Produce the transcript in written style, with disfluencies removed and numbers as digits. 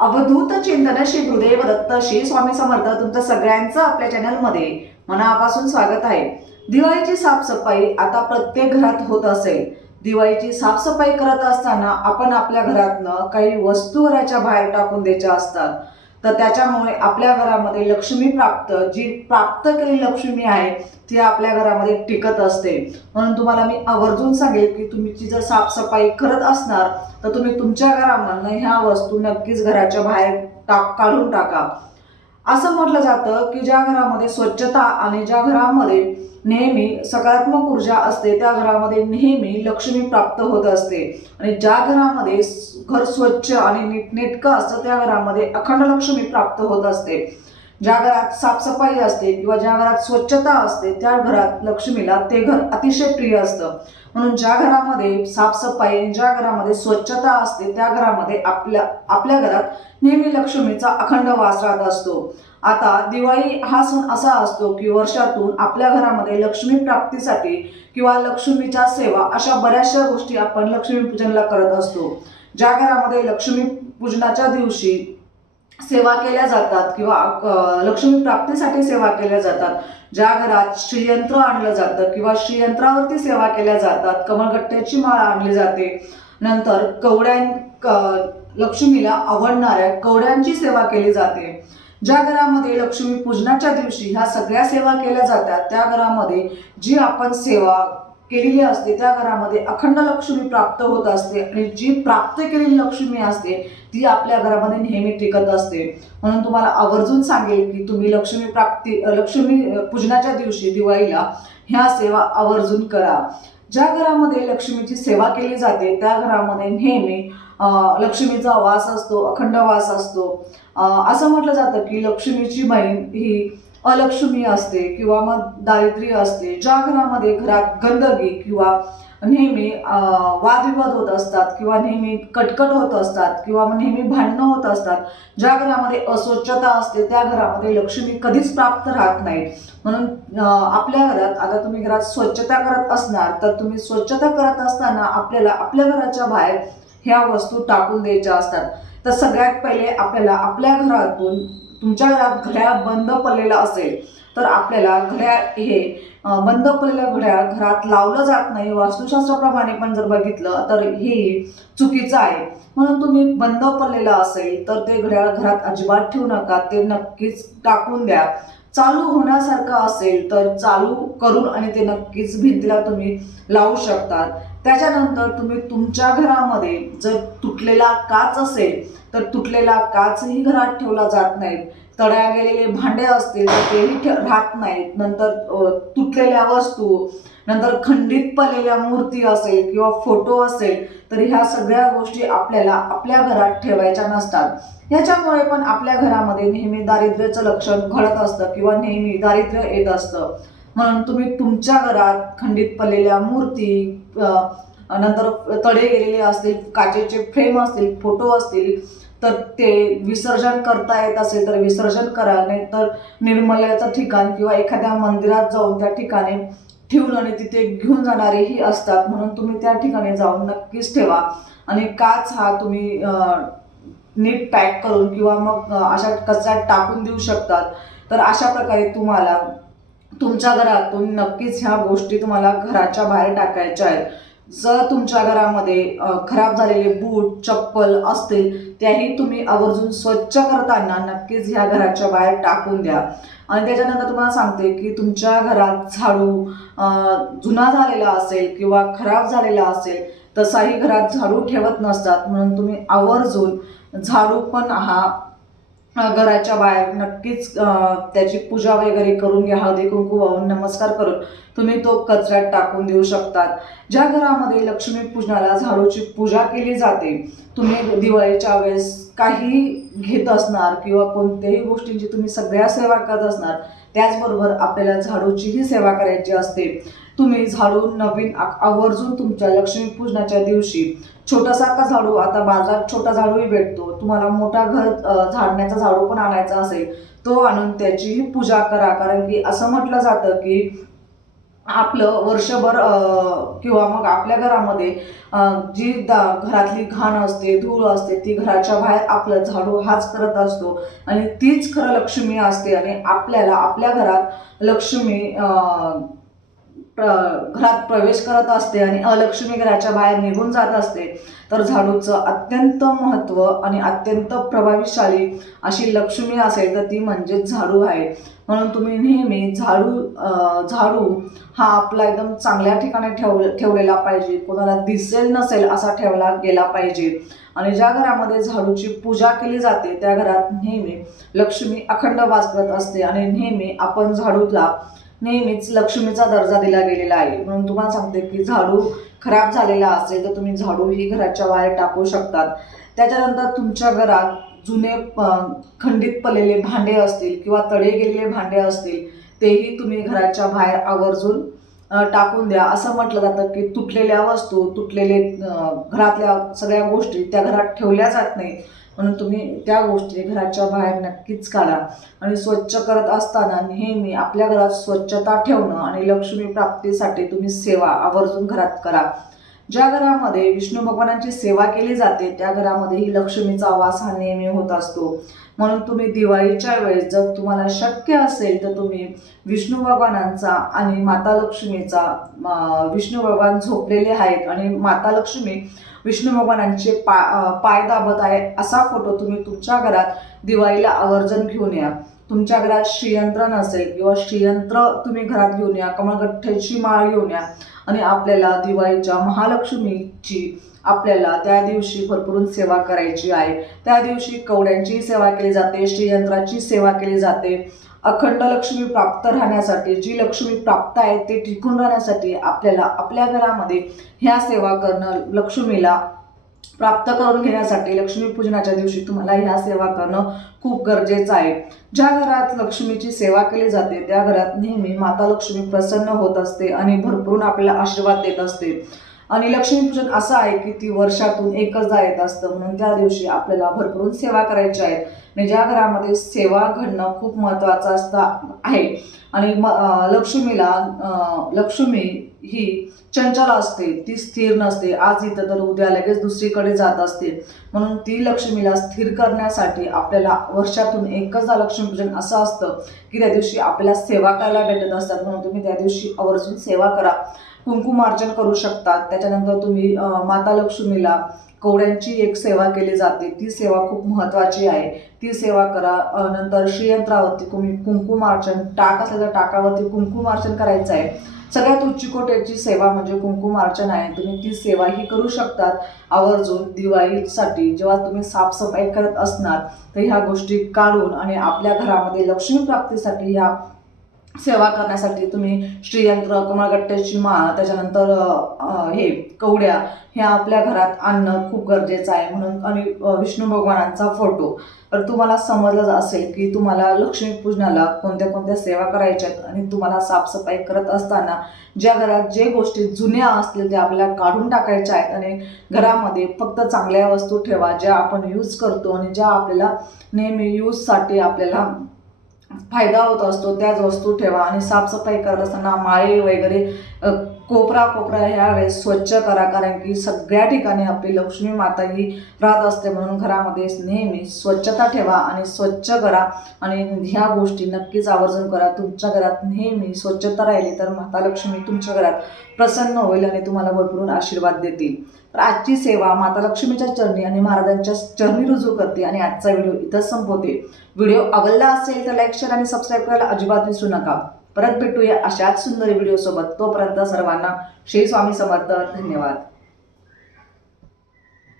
अवधूत चिंतन श्री गुरुदेव दत्त श्री स्वामी समर्थ तुमचं सगळ्यांचं आपल्या चॅनलमध्ये मनापासून स्वागत आहे। दिवाळीची साफसफाई आता प्रत्येक घरात होत असेल। दिवाळीची साफसफाई करत असताना आपण आपल्या घरातनं काही वस्तू घराच्या बाहेर टाकून द्यायच्या असतात, तर त्याच्यामुळे आपल्या घरामध्ये लक्ष्मी जी प्राप्त केलेली लक्ष्मी आहे ती आपल्या घरामध्ये टिकत असते। म्हणून तुम्हाला मी आवर्जून सांगेल की तुम्ही जर साफसफाई करत असणार तर तुम्ही तुमच्या घरामधनं ह्या वस्तू नक्कीच घराच्या बाहेर काढून टाका। असं म्हटलं जातं की ज्या घरामध्ये स्वच्छता आणि ज्या घरामध्ये नेहमी सकारात्मक ऊर्जा असते त्या घरामध्ये नेहमी लक्ष्मी प्राप्त होत असते, आणि ज्या घरामध्ये घर स्वच्छ आणि नीटनेटकं असतं त्या घरामध्ये अखंड लक्ष्मी प्राप्त होत असते। ज्या घरात साफसफाई असते किंवा ज्या घरात स्वच्छता असते त्या घरात लक्ष्मीला ते घर अतिशय प्रिय असतं। म्हणून ज्या घरामध्ये साफसफाई, ज्या घरामध्ये स्वच्छता असते त्या घरामध्ये आपल्या घरात नेहमी लक्ष्मीचा अखंड वास राहत असतो। आता दिवाळी हा सण असा असतो की वर्षातून आपल्या घरामध्ये लक्ष्मी प्राप्तीसाठी किंवा लक्ष्मीच्या सेवा अशा बऱ्याचशा गोष्टी आपण लक्ष्मीपूजनला करत असतो। ज्या घरामध्ये लक्ष्मी पूजनाच्या दिवशी सेवा केल्या जातात किंवा लक्ष्मी प्राप्तीसाठी सेवा केल्या जातात, ज्या घरात श्रीयंत्र आणलं जातं किंवा श्रीयंत्रावरती सेवा केल्या जातात, कमळगट्ट्याची माळ आणली जाते, नंतर लक्ष्मीला आवडणाऱ्या कवड्यांची सेवा केली जाते। ज्या घरामध्ये लक्ष्मी पूजनाच्या दिवशी ह्या सगळ्या सेवा केल्या जातात त्या घरामध्ये जी आपण सेवा केलेली असते त्या घरामध्ये अखंड लक्ष्मी प्राप्त होत असते, आणि जी प्राप्त केलेली लक्ष्मी असते ती आपल्या घरामध्ये नेहमी टिकत असते। म्हणून तुम्हाला आवर्जून सांगेल की तुम्ही लक्ष्मी पूजनाच्या दिवशी दिवाळीला ह्या सेवा आवर्जून करा। ज्या घरामध्ये लक्ष्मीची सेवा केली जाते त्या घरामध्ये नेहमी लक्ष्मीचा वास असतो, अखंड वास असतो। असं म्हटलं जातं की लक्ष्मीची बहीण ही अलक्ष्मी असते किंवा मग दारिद्र्य असते। ज्या घरात गंदगी किंवा नेहमी वादविवाद होत असतात किंवा नेहमी कटकट होत असतात किंवा नेहमी भांडणं होत असतात, ज्या घरामध्ये अस्वच्छता असते त्या घरामध्ये लक्ष्मी कधीच प्राप्त राहत नाही। म्हणून आपल्या घरात आता तुम्ही घरात स्वच्छता करत असणार तर तुम्ही स्वच्छता करत असताना आपल्याला आपल्या घराच्या बाहेर ह्या वस्तू टाकून द्यायच्या असतात। तर सगळ्यात पहिले आपल्याला आपल्या घरातून, तुमच्या घरात घड्याळ बंद पडलेलं असेल तर आपल्याला बंद पडलेलं घड्याळ घरात लावलं जात नाही, वास्तुशास्त्राप्रमाणे पण जर बघितलं तर हे चुकीचं आहे। म्हणून तुम्ही बंद पडलेलं असेल तर ते घड्याळ घरात अजिबात ठेवू नका, ते नक्कीच टाकून द्या। चालू होण्यासारखं असेल तर चालू करून आणि ते नक्कीच भिंतीला तुम्ही लावू शकतात। त्याच्यानंतर तुम्ही तुमच्या घरामध्ये जर तुटलेला काच असेल तर तुटलेला काचही घरात ठेवला जात नाही, तड्या गेलेले भांडे असतील तर तेही राहत नाहीत, नंतर तुटलेल्या वस्तू, नंतर खंडित पडलेल्या मूर्ती असेल किंवा फोटो असेल तर ह्या सगळ्या गोष्टी आपल्याला आपल्या घरात ठेवायच्या नसतात। याच्यामुळे पण आपल्या घरामध्ये नेहमी दारिद्र्याचं लक्षण घडत असतं किंवा नेहमी दारिद्र्य येत असतं। म्हणून तुम्ही तुमच्या घरात खंडित पडलेल्या मूर्ती, नंतर तडे गेलेले असतील, काचेचे फ्रेम असतील, फोटो असतील तर ते विसर्जन करता येत असेल तर विसर्जन करा, नाही तर निर्मल्याचं ठिकाण किंवा एखाद्या मंदिरात जाऊन त्या ठिकाणी ठेवून आणि तिथे घेऊन जाणारेही असतात, म्हणून तुम्ही त्या ठिकाणी जाऊन नक्कीच ठेवा। आणि काच हा तुम्ही नीट पॅक करून किंवा मग अशा कचऱ्यात टाकून देऊ शकतात। तर अशा प्रकारे तुम्हाला तुमच्या घरातून नक्कीच ह्या गोष्टी तुम्हाला घराच्या बाहेर टाकायच्या आहेत। जर तुमच्या घरामध्ये खराब झालेले बूट, चप्पल असतील त्याही तुम्ही आवर्जून स्वच्छ करताना नक्कीच ह्या घराच्या बाहेर टाकून द्या। आणि त्याच्यानंतर तुम्हाला सांगते की तुमच्या घरात झाडू जुना झालेला असेल किंवा खराब झालेला असेल, तसाही घरात झाडू ठेवत नसतात, म्हणून तुम्ही आवर्जून झाडू पण हा घराच्या बाहेर नक्कीच त्याची पूजा वगैरे करून घ्या, हळदी कुंकू वाहून नमस्कार करून तुम्ही तो कचऱ्यात टाकून देऊ शकतात। ज्या घरामध्ये लक्ष्मी पूजनाला झाडूची पूजा केली जाते, तुम्ही दिवाळीच्या वेळेस काही घेत असणार किंवा कोणत्याही गोष्टींची तुम्ही सगळ्या सेवा करत असणार, त्याचबरोबर आपल्याला झाडूचीही सेवा करायची असते। तुम्ही झाडू नवीन आवर्जून तुमच्या लक्ष्मी पूजनाच्या दिवशी छोटासा का झाडू, आता बाजारात छोटा झाडूही भेटतो, तुम्हाला मोठा घर झाडण्याचा झाडू पण आणायचा असेल तो आणून त्याचीही पूजा करा। कारण की असं म्हटलं जातं की आपलं वर्षभर किंवा मग आपल्या घरामध्ये जी घरातली घाण असते, धूळ असते, ती घराच्या बाहेर आपलं झाडू हाच करत असतो आणि तीच खरं लक्ष्मी असते आणि आपल्याला आपल्या घरात लक्ष्मी घरात प्रवेश करत असते आणि अलक्ष्मी घराच्या बाहेर निघून जात असते. तर झाडूचं अत्यंत महत्त्व आणि अत्यंत प्रभावशाली अशी लक्ष्मी असेल तर ती म्हणजे झाडू आहे. म्हणून तुम्ही नेहमी झाडू हा आपला एकदम चांगल्या ठिकाणी ठेवलेला पाहिजे, कोणाला दिसेल नसेल असा ठेवला गेला पाहिजे. आणि ज्या घरामध्ये झाडूची पूजा केली जाते त्या घरात नेहमी लक्ष्मी अखंड वास करत असते आणि नेहमी आपण झाडूला नेहमीच लक्ष्मीचा दर्जा दिला गेलेला आहे. म्हणून तुम्हाला सांगते की झाडू खराब झालेला असेल तर तुम्ही झाडू ही घराच्या बाहेर टाकू शकतात. त्याच्यानंतर तुमच्या घरात जुने खंडित पडलेले भांडे असतील किंवा तडे गेलेले भांडे असतील तेही तुम्ही घराच्या बाहेर आवर्जून टाकून द्या. असं म्हटलं जातं की तुटलेल्या वस्तू घरातल्या सगळ्या गोष्टी त्या घरात ठेवल्या जात नाही. म्हणून तुम्ही त्या गोष्टी घराच्या बाहेर नक्कीच काढा. आणि स्वच्छ करत असताना नेहमी आपल्या घरात स्वच्छता ठेवणं आणि लक्ष्मी प्राप्तीसाठी तुम्ही सेवा आवर्जून घरात करा. ज्या घरामध्ये विष्णू भगवानांची सेवा केली जाते त्या घरामध्ये ही लक्ष्मीचा वास हा नेहमी होत असतो. म्हणून तुम्ही दिवाळीच्या वेळेस जर तुम्हाला शक्य असेल तर तुम्ही विष्णू भगवानांचा आणि माता लक्ष्मीचा विष्णू भगवान झोपलेले आहेत आणि माता लक्ष्मी विष्णू भगवानांचे पाय दाबत आहे असा फोटो तुम्ही तुमच्या घरात दिवाळीला आवर्जून घेऊन या. तुमच्या घरात श्रीयंत्र नसेल किंवा श्रीयंत्र तुम्ही घरात घेऊन या, कमळगठ्ठ्याची माळ घेऊन या आणि आपल्याला दिवाळीच्या महालक्ष्मीची आपल्याला त्या दिवशी भरपूर सेवा करायची आहे. त्या दिवशी कवड्यांची सेवा केली जाते, श्रीयंत्राची सेवा केली जाते. अखंड लक्ष्मी प्राप्त राहण्यासाठी, जी लक्ष्मी प्राप्त आहे ते टिकून राहण्यासाठी आपल्याला आपल्या घरामध्ये ह्या सेवा करणं, लक्ष्मीला प्राप्त करून घेण्यासाठी लक्ष्मीपूजनाच्या दिवशी तुम्हाला ह्या सेवा करणं खूप गरजेचं आहे. ज्या घरात लक्ष्मीची सेवा केली जाते त्या घरात नेहमी माता लक्ष्मी प्रसन्न होत असते आणि भरपूर आपल्याला आशीर्वाद देत असते. आणि लक्ष्मीपूजन असं आहे की ती वर्षातून एकचदा येत असतं. म्हणून त्या दिवशी आपल्याला भरपूर सेवा करायच्या आहेत. आणि ज्या घरामध्ये सेवा घडणं खूप महत्त्वाचं आहे आणि लक्ष्मी ही चंचल असते, ती स्थिर नसते. आज इथं तर उद्या लगेच दुसरीकडे जात असते. म्हणून ती लक्ष्मीला स्थिर करण्यासाठी आपल्याला वर्षातून एकचदा लक्ष्मीपूजन असं असतं की त्या दिवशी आपल्याला सेवा करायला भेटत असतात. म्हणून तुम्ही त्या दिवशी आवर्जून सेवा करा, कुंकुमार्चन करू शकतात. त्याच्यानंतर तुम्ही माता लक्ष्मीला कवड्यांची एक सेवा केली जाते, ती सेवा खूप महत्त्वाची आहे, ती सेवा करा. नंतर श्रीयंत्रावरती तुम्ही कुंकुमार्चन, टाक असेल तर टाकावरती कुंकुमार्चन करायचं आहे. सगळ्यात उच्च कोटीची सेवा म्हणजे कुंकुमार्चन आहे. तुम्ही ती सेवाही करू शकतात आवर्जून. दिवाळीसाठी जेव्हा तुम्ही साफसफाई करत असणार तर ह्या गोष्टी काढून आणि आपल्या घरामध्ये लक्ष्मी प्राप्तीसाठी ह्या सेवा करण्यासाठी तुम्ही श्रीयंत्र, कमळगट्ट्याची माळ, त्याच्यानंतर हे कवड्या ह्या आपल्या घरात आणणं खूप गरजेचं आहे. म्हणून आणि विष्णू भगवानांचा फोटो. तर तुम्हाला समजलं असेल की तुम्हाला लक्ष्मीपूजनाला कोणत्या कोणत्या सेवा करायच्या आहेत आणि तुम्हाला साफसफाई करत असताना ज्या घरात जे गोष्टी जुन्या असतील त्या आपल्याला काढून टाकायच्या आहेत आणि घरामध्ये फक्त चांगल्या वस्तू ठेवा, ज्या आपण यूज करतो आणि ज्या आपल्याला नेहमी यूजसाठी आपल्याला फायदा होत असतो त्याच वस्तू ठेवा. आणि साफसफाई करत असताना माळे वगैरे कोपरा ह्या वेळेस स्वच्छ करा, कारण की सगळ्या ठिकाणी आपली लक्ष्मी माता ही राहत असते. म्हणून घरामध्ये नेहमी स्वच्छता ठेवा आणि स्वच्छ करा आणि ह्या गोष्टी नक्कीच आवर्जून करा. तुमच्या घरात नेहमी स्वच्छता राहिली तर माता लक्ष्मी तुमच्या घरात प्रसन्न होईल आणि तुम्हाला भरपूर आशीर्वाद देतील. तर आजची सेवा माता लक्ष्मीच्या चरणी आणि महाराजांच्या चरणी रुजू करते आणि आजचा व्हिडिओ इथंच संपवते. व्हिडिओ आवडला असेल तर लाईक, शेअर आणि सबस्क्राईब करायला अजिबात विसरू नका. परत भेटूया अशाच सुंदर व्हिडिओ सोबत. तोपर्यंत सर्वांना श्री स्वामी समर्थ. धन्यवाद.